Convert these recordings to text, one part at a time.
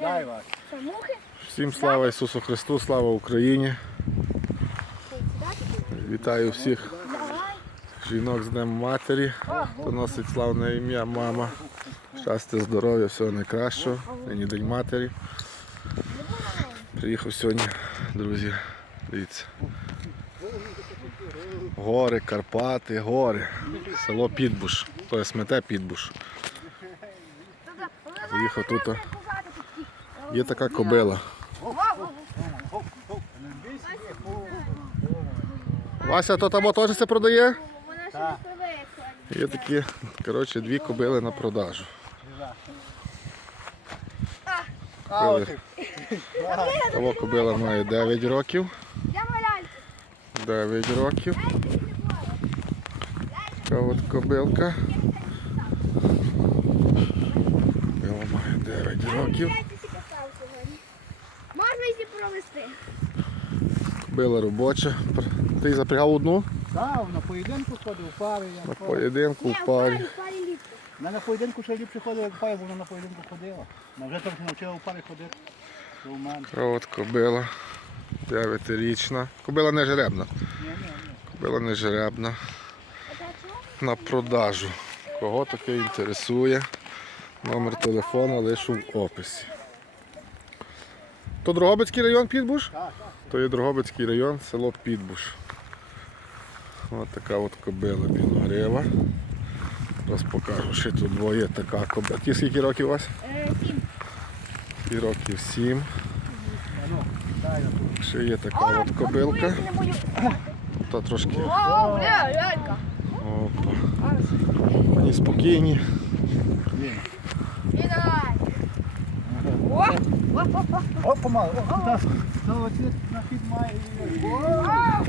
Дай вас. Всім слава Ісусу Христу, слава Україні. Вітаю всіх жінок з Днем Матері, хто носить славне ім'я мама. Щастя, здоров'я, всього найкращого. Нині День Матері. Приїхав сьогодні, друзі, дивіться. Гори, Карпати, гори. Село Підбуш. То є смете Підбуш. Приїхав тут. Є така кобила. Вася, то там теж це продає? Є такі, коротше, дві кобили на продажу. Кобили. Того кобила має 9 років. Я малянька. 9 років. Така от кобилка. Кобила має 9 років. Провести. Кобила робоча. Ти запрягав одну Та, на поєдинку ходив, в парі. на поєдинку в парі. Вона на поєдинку ще ліпше ходила, як в парі, бо вона на поєдинку ходила. Вона вже трохи навчила в парі ходити. Мене. От кобила. 9-річна. Кобила не жеребна. Ні, ні, ні. Кобила не жеребна. На продажу. Кого таке інтересує, номер телефону лишу в описі. То Дрогобицький район Підбуш? Так, так. То є Дрогобицький район, село Підбуш. Ось така от кобила білогрива. Зараз покажу, ще тут двоє така кобила. Ті скільки років у вас? Е, Сім. І років сім. Ще є така от кобилка. Та трошки О, бля, опа. Вони спокійні. Ні. Віддай. О, о, помалу. Та, оці на хід має. О,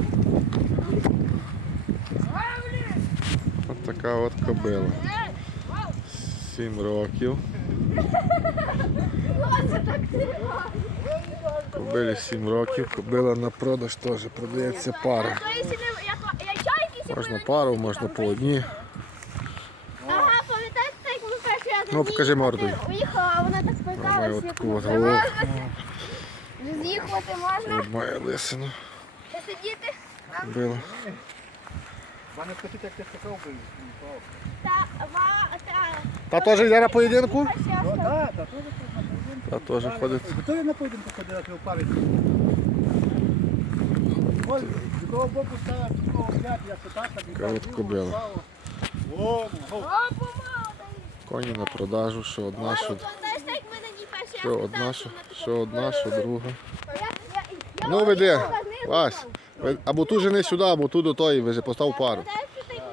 Ось така от кобила. Сім років. Кобилі 7 років, кобила на продаж теж продається пара. Можна пару, можна по одній. Ну, покажи морду. Уїхала, а вона так Має пикалася. от як таку от не голову. можна. З'їхати можна. От має лисину. Та сидіти. Кобила. Мене скажіть, як ти сказав би. Та, ва, та. Та теж йде на поєдинку? Перший О, раз. так, та, теж на поєдинку. Та теж ходить. Хто я на поєдинку ходила, ти в парі? Ось, з другого боку стала, з другого взгляд, я це так, Така от кобила. О, о, О, помало. Коні на продажу, що одна, що, Знаєш, як ми на ній перший що раз одна, каталися, що, вона така що одна, що друга. Я- я- я Ну веди, уїхала, знизу Вась, там. ви- або ту жени сюди, або ту до тої, ви вже постав пару. Пам'ятаєте, як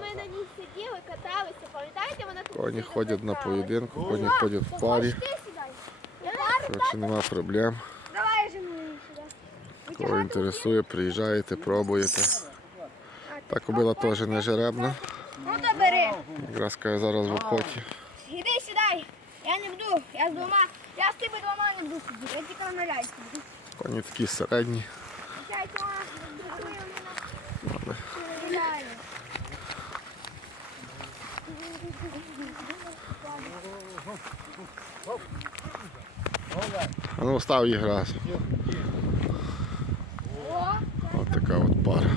ми на ній сиділи, каталися, пам'ятаєте, вона тут Коні сиділа, ходять на каталася. поєдинку, коні ходять в То парі. хоч ти сідай. Я пару, Коротше, нема проблем. Давай я жену її сюди. Кого інтересує, приїжджаєте, пробуєте. Та кобила теж не жеребна. Ну. Якраз каже зараз в охоті. Іди сідай. Я не буду. Я з двома. Я з тими двома не буду сидіти. Я тільки на ляльці буду. Коні такі середні. Сядь, вона друкує мене. Реально. А ну став їх раз. О, Ось така от пара.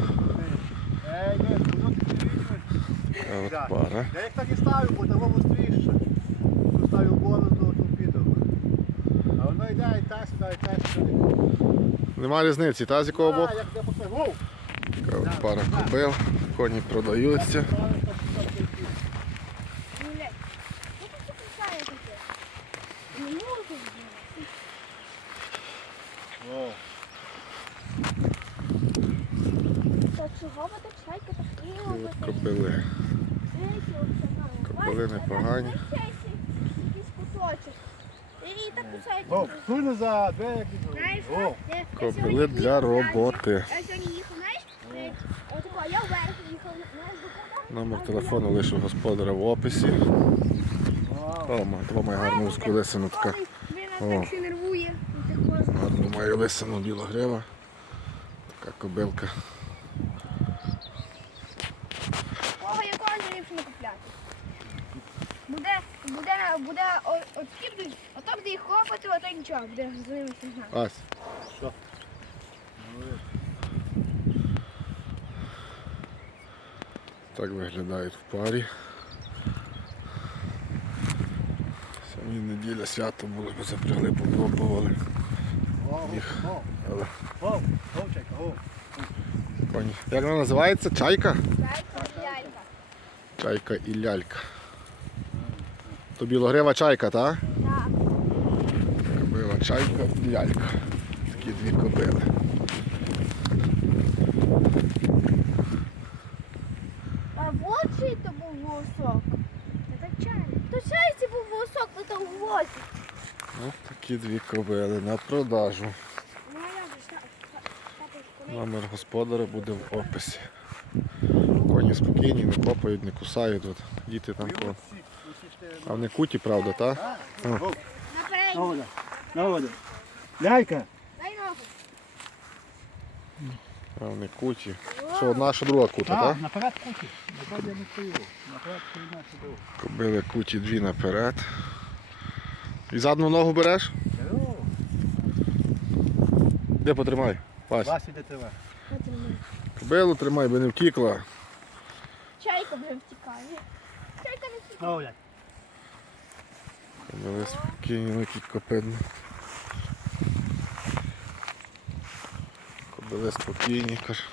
Е, є, куди ти візьмеш? Така от пара. Я їх так і ставлю, бо того швидше. Ставлю бороду, тут піду. А воно йде і та сюди, і та сюди. Нема різниці, та з якого боку? як де от пара кобил. Коні продаються. Та чого ви так чайка так І робите? Кобили Бачите, непогані. Кусочок. Так кусають. Воу, туй назад, де як іду. Я- я для роботи. Я сьогодні їхав, знаєш, е, отако, я вверх їхав? Номер телефону лише у господара в описі. О, то має гарну вузьку лисину така. Він О. нас так ще нервує. Кожен. Гарну має лисину білогрива. Така кобилка. Кого якого не не купляти. Буде, буде, буде, о- от скільки, ото буде їх хлопати, а то нічого, буде з ними сигнал. Ась. Що? Так виглядають в парі. Сьогодні неділя свято було, бо запрягли, попробували. Їх. Але пані. Як вона називається? Чайка? Чайка, яйка. Чайка і лялька. То білогрива чайка, так? Так. Кобила чайка лялька. Такі дві кобили. А вот чий то був волосок. Це чайник. То чай це був волосок, то там в возі. Ось такі дві кобили на продажу. Ну, Номер господаря буде в описі. Коні спокійні, не копають, не кусають. От. Діти там по. А вони куті, правда, так? Наперед. На воду, на воду. Ляйка. Дай ногу. А вони куті. Що одна, що друга кута, так? Так, наперед куті. Наперед я не стою. Наперед стою на сюди. Кобили куті дві наперед. І задну ногу береш? Де потримай? Вась. Вас іде трива. Кобилу тримай, би не втікла. Чайка вже втікає. Чайка не втікає. На. Кобили спокійні, ну які копидні. Кобили спокійні, каже.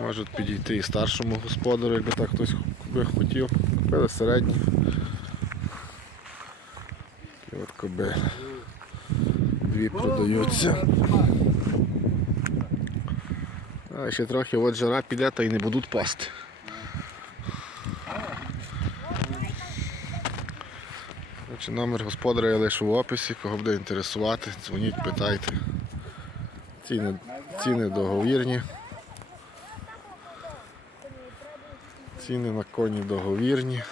Можуть підійти і старшому господарю, якби так хтось би хотів. Купили середні. І от кобили. Дві продаються. А ще трохи от жара піде та й не будуть пасти. Отже, номер господаря я лишу в описі, кого буде інтересувати, дзвоніть, питайте. Ціни, ціни договірні. Ціни на коні договірні.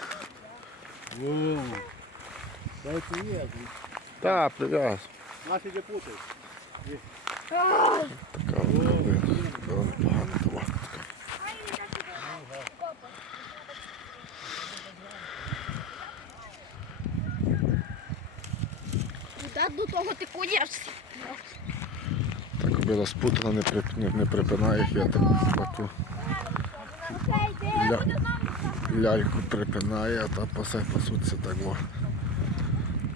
Так, прив'яз. Іде путай. Така от кобила. Кобила непогана була. Така. Куди до того ти кудешся? Та кобила спутана, не, при, не, не припинає, я так бачу. Ля, ляльку припинає, а та пасе пасуться так. Во.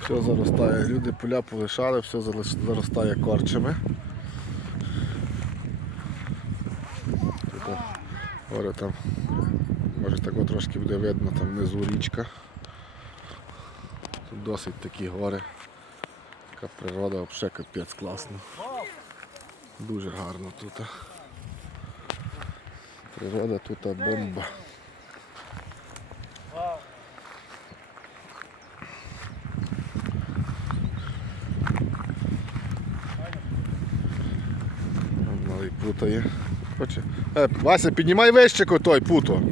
Все заростає. Люди поля полишали, все заростає корчами. Горе там, може так трошки буде видно, там внизу річка. Тут досить такі гори. Така природа взагалі капець класно. Дуже гарно тут. Природа тут бомба. Малий путає. Хоче. Е, Вася, піднімай вище той путо.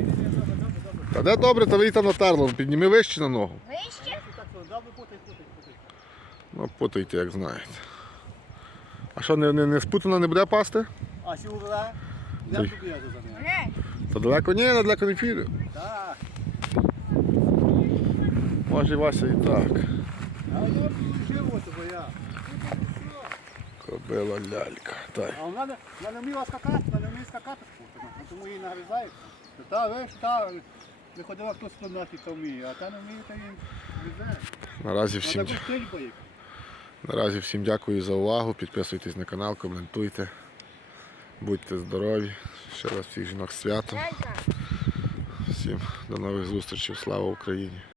Та де добре, та ви там натерло, підніми вище на ногу. Вище? Так, що, добре путай, путай, путай. Ну, путайте, як знаєте. А що, не, не, не спутана не буде пасти? А сюди? Я Ти. тобі їду за ним. Та далеко ні, не далеко не піде. Так. Може і Вася і так. А я живу, бо я. Кобила лялька. Так. А вона не, вона не вміла скакати, вона не вміє скакати спутана. Тому її нагризають. Та виш, та не ходила хтось спинати, то вміє, а та не вміє, то її гризає. Наразі всім, Вона пустить боїть. Наразі всім дякую за увагу. Підписуйтесь на канал, коментуйте. Будьте здорові. Ще раз всіх жінок з святом. Всім до нових зустрічей. Слава Україні!